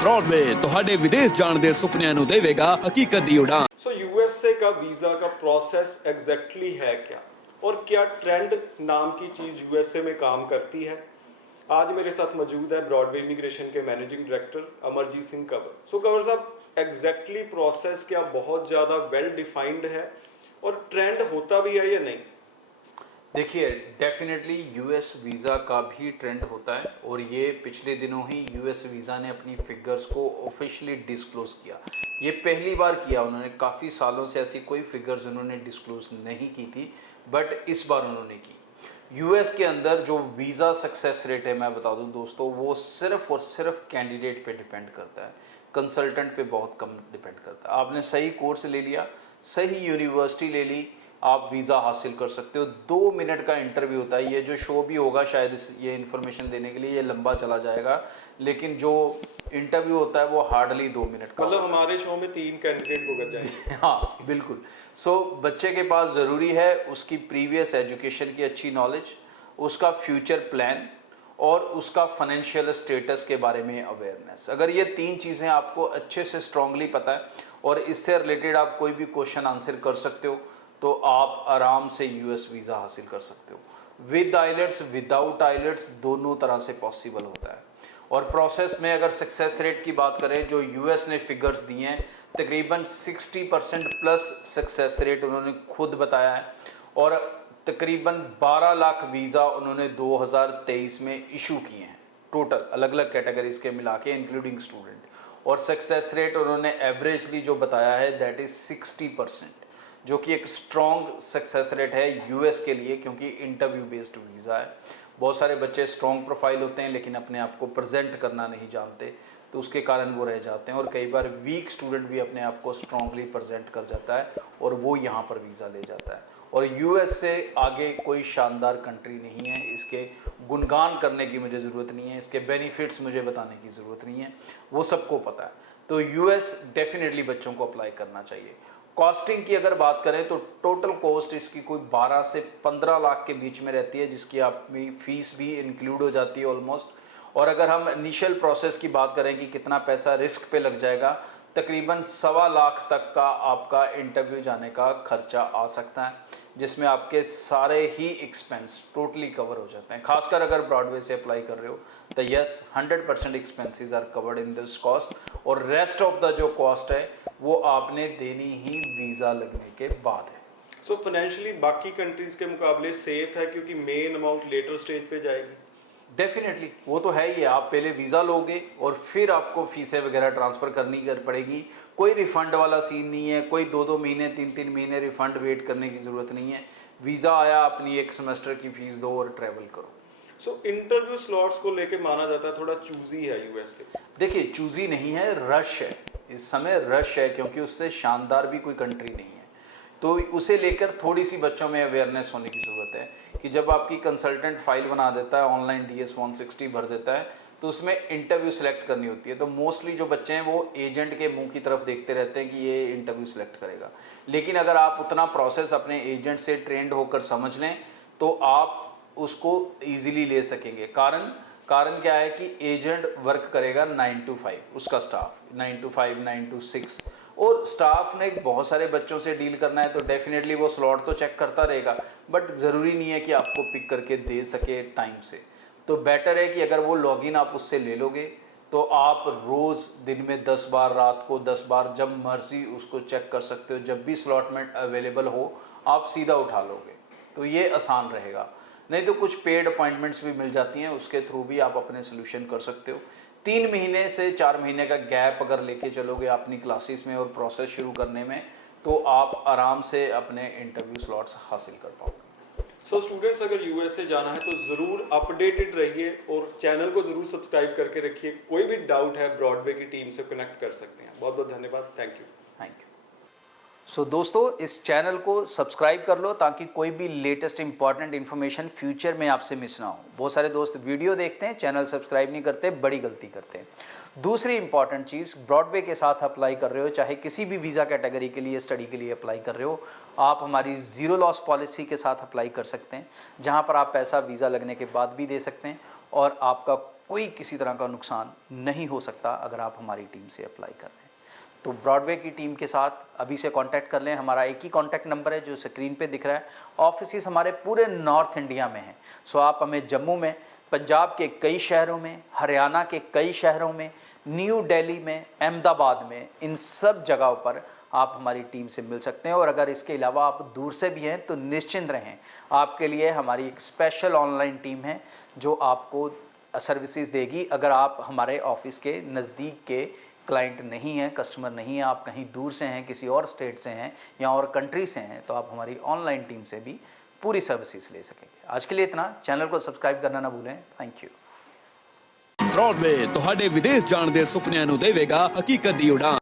Broadway ਤੁਹਾਡੇ ਵਿਦੇਸ਼ ਜਾਣ ਦੇ ਸੁਪਨਿਆਂ ਨੂੰ ਦੇਵੇਗਾ ਹਕੀਕਤ ਦੀ ਉਡਾਨ। सो यूएसए का वीज़ा का प्रोसेस एग्जैक्टली है क्या और क्या ट्रेंड नाम की चीज़ यूएसए में काम करती है? आज मेरे साथ मौजूद है ब्रॉडवे इमिग्रेशन के मैनेजिंग डायरेक्टर अमरजीत सिंह कंवर। सो कंवर साहब, एग्जैक्टली प्रोसेस क्या बहुत ज़्यादा वेल डिफाइंड है और ट्रेंड होता भी है या नहीं? देखिए, डेफिनेटली यूएस वीज़ा का भी ट्रेंड होता है और ये पिछले दिनों ही यूएस वीज़ा ने अपनी फिगर्स को ऑफिशियली डिस्क्लोज किया। ये पहली बार किया उन्होंने, काफ़ी सालों से ऐसी कोई फिगर्स उन्होंने डिस्क्लोज नहीं की थी, बट इस बार उन्होंने की। यूएस के अंदर जो वीज़ा सक्सेस रेट है, मैं बता दूं दोस्तों, वो सिर्फ और सिर्फ कैंडिडेट पे डिपेंड करता है, कंसल्टेंट पे बहुत कम डिपेंड करता है। आपने सही कोर्स ले लिया, सही यूनिवर्सिटी ले ली, आप वीज़ा हासिल कर सकते हो। 2 मिनट का इंटरव्यू होता है। ये जो शो भी होगा शायद ये इन्फॉर्मेशन देने के लिए ये लंबा चला जाएगा, लेकिन जो इंटरव्यू होता है वो हार्डली 2 मिनट का। मतलब हमारे शो में 3 कैंडिडेट भुगत जाएंगे। हाँ बिल्कुल। सो बच्चे के पास ज़रूरी है उसकी प्रीवियस एजुकेशन की अच्छी नॉलेज, उसका फ्यूचर प्लान और उसका फाइनेंशियल स्टेटस के बारे में अवेयरनेस। अगर ये 3 चीज़ें आपको अच्छे से स्ट्रांगली पता है और इससे रिलेटेड आप कोई भी क्वेश्चन आंसर कर सकते हो, तो आप आराम से यूएस वीज़ा हासिल कर सकते हो। विद आइलेट्स, विदाउट आइलेट्स, दोनों तरह से पॉसिबल होता है। और प्रोसेस में अगर सक्सेस रेट की बात करें, जो यूएस ने फिगर्स दिए हैं, तकरीबन 60% प्लस सक्सेस रेट उन्होंने खुद बताया है। और तकरीबन 12 लाख वीज़ा उन्होंने 2023 में इशू किए हैं, टोटल अलग अलग कैटेगरीज के मिला के, इंक्लूडिंग स्टूडेंट। और सक्सेस रेट उन्होंने एवरेजली जो बताया है दैट इज़ 60%, जो कि एक स्ट्रॉन्ग सक्सेस रेट है यूएस के लिए, क्योंकि इंटरव्यू बेस्ड वीज़ा है। बहुत सारे बच्चे स्ट्रॉन्ग प्रोफाइल होते हैं लेकिन अपने आप को प्रेजेंट करना नहीं जानते, तो उसके कारण वो रह जाते हैं। और कई बार वीक स्टूडेंट भी अपने आप को स्ट्रॉन्गली प्रेजेंट कर जाता है और वो यहाँ पर वीज़ा ले जाता है। और यूएस से आगे कोई शानदार कंट्री नहीं है, इसके गुणगान करने की मुझे ज़रूरत नहीं है, इसके बेनिफिट्स मुझे बताने की ज़रूरत नहीं है, वो सबको पता है। तो यूएस डेफिनेटली बच्चों को अप्लाई करना चाहिए। कॉस्टिंग की अगर बात करें तो टोटल कॉस्ट इसकी कोई 12 से 15 लाख के बीच में रहती है, जिसकी आपकी फीस भी इंक्लूड हो जाती है ऑलमोस्ट। और अगर हम इनिशियल प्रोसेस की बात करें कि कितना पैसा रिस्क पे लग जाएगा, तकरीबन 1.25 लाख तक का आपका इंटरव्यू जाने का खर्चा आ सकता है, जिसमें आपके सारे ही एक्सपेंस टोटली कवर हो जाते हैं। खासकर अगर ब्रॉडवे से अप्लाई कर रहे हो तो yes, 100% expenses are covered in this cost, और रेस्ट ऑफ द जो कॉस्ट है वो आपने देनी ही वीज़ा लगने के बाद है। सो फाइनेंशियली बाकी कंट्रीज के मुकाबले सेफ है क्योंकि मेन अमाउंट लेटर स्टेज पे जाएगी। डेफिनेटली वो तो है ही। आप पहले वीज़ा लोगे और फिर आपको फीसें वगैरह ट्रांसफ़र करनी पड़ेगी। कोई रिफ़ंड वाला सीन नहीं है, कोई 2-2 महीने 3-3 महीने रिफ़ंड वेट करने की ज़रूरत नहीं है। वीज़ा आया, अपनी 1 सेमेस्टर की फ़ीस दो और ट्रैवल करो। सो इंटरव्यू स्लॉट्स को लेके माना जाता है थोड़ा चूजी है यूएसए। देखिए, चूजी नहीं है, रश है इस समय, रश है, क्योंकि उससे शानदार भी कोई कंट्री नहीं है। तो उसे लेकर थोड़ी सी बच्चों में अवेयरनेस होने की ज़रूरत है कि जब आपकी कंसल्टेंट फाइल बना देता है, ऑनलाइन DS 160 भर देता है, तो उसमें इंटरव्यू सिलेक्ट करनी होती है। तो मोस्टली जो बच्चे हैं वो एजेंट के मुंह की तरफ देखते रहते हैं कि ये इंटरव्यू सिलेक्ट करेगा। लेकिन अगर आप उतना प्रोसेस अपने एजेंट से ट्रेंड होकर समझ लें तो आप उसको ईजिली ले सकेंगे। कारण क्या है कि एजेंट वर्क करेगा 9 to 5, उसका स्टाफ 9 to 5, 9 to 6, और स्टाफ ने बहुत सारे बच्चों से डील करना है, तो डेफिनेटली वो स्लॉट तो चेक करता रहेगा, बट ज़रूरी नहीं है कि आपको पिक करके दे सके टाइम से। तो बेटर है कि अगर वो लॉगिन आप उससे ले लोगे तो आप रोज़ दिन में 10 बार, रात को 10 बार, जब मर्जी उसको चेक कर सकते हो। जब भी स्लॉट में अवेलेबल हो आप सीधा उठा लोगे, तो ये आसान रहेगा। नहीं तो कुछ पेड अपॉइंटमेंट्स भी मिल जाती हैं, उसके थ्रू भी आप अपने सोल्यूशन कर सकते हो। 3 महीने से 4 महीने का गैप अगर लेके चलोगे अपनी क्लासेस में और प्रोसेस शुरू करने में, तो आप आराम से अपने इंटरव्यू स्लॉट्स हासिल कर पाओगे। सो स्टूडेंट्स, अगर यूएसए जाना है तो ज़रूर अपडेटेड रहिए और चैनल को ज़रूर सब्सक्राइब करके रखिए। कोई भी डाउट है ब्रॉडवे की टीम से कनेक्ट कर सकते हैं। बहुत बहुत धन्यवाद। Thank you. सो दोस्तों, इस चैनल को सब्सक्राइब कर लो ताकि कोई भी लेटेस्ट इंपॉर्टेंट इन्फॉर्मेशन फ्यूचर में आपसे मिस ना हो। बहुत सारे दोस्त वीडियो देखते हैं, चैनल सब्सक्राइब नहीं करते, बड़ी गलती करते हैं। दूसरी इंपॉर्टेंट चीज़, ब्रॉडवे के साथ अप्लाई कर रहे हो, चाहे किसी भी वीज़ा कैटेगरी के लिए स्टडी के लिए अप्लाई कर रहे हो, आप हमारी ज़ीरो लॉस पॉलिसी के साथ अप्लाई कर सकते हैं, जहाँ पर आप पैसा वीज़ा लगने के बाद भी दे सकते हैं और आपका कोई किसी तरह का नुकसान नहीं हो सकता अगर आप हमारी टीम से अप्लाई कर रहे हैं। तो ब्रॉडवे की टीम के साथ अभी से कांटेक्ट कर लें। हमारा एक ही कांटेक्ट नंबर है जो स्क्रीन पे दिख रहा है। ऑफिस हमारे पूरे नॉर्थ इंडिया में हैं। सो आप हमें जम्मू में, पंजाब के कई शहरों में, हरियाणा के कई शहरों में, न्यू दिल्ली में, अहमदाबाद में, इन सब जगहों पर आप हमारी टीम से मिल सकते हैं। और अगर इसके अलावा आप दूर से भी हैं तो निश्चिंत रहें, आपके लिए हमारी एक स्पेशल ऑनलाइन टीम है जो आपको सर्विसेज देगी। अगर आप हमारे ऑफिस के नज़दीक के क्लाइंट नहीं हैं, कस्टमर नहीं हैं, आप कहीं दूर से हैं, किसी और स्टेट से हैं या और कंट्री से हैं, तो आप हमारी ऑनलाइन टीम से भी पूरी सर्विसेज ले सकेंगे। आज के लिए इतना। चैनल को सब्सक्राइब करना ना भूलें। Thank you. ब्रॉडवे ਤੁਹਾਡੇ ਵਿਦੇਸ਼ ਜਾਣ ਦੇ ਸੁਪਨਿਆਂ ਨੂੰ ਦੇਵੇਗਾ ਹਕੀਕਤ ਦੀ ਉਡਾਨ।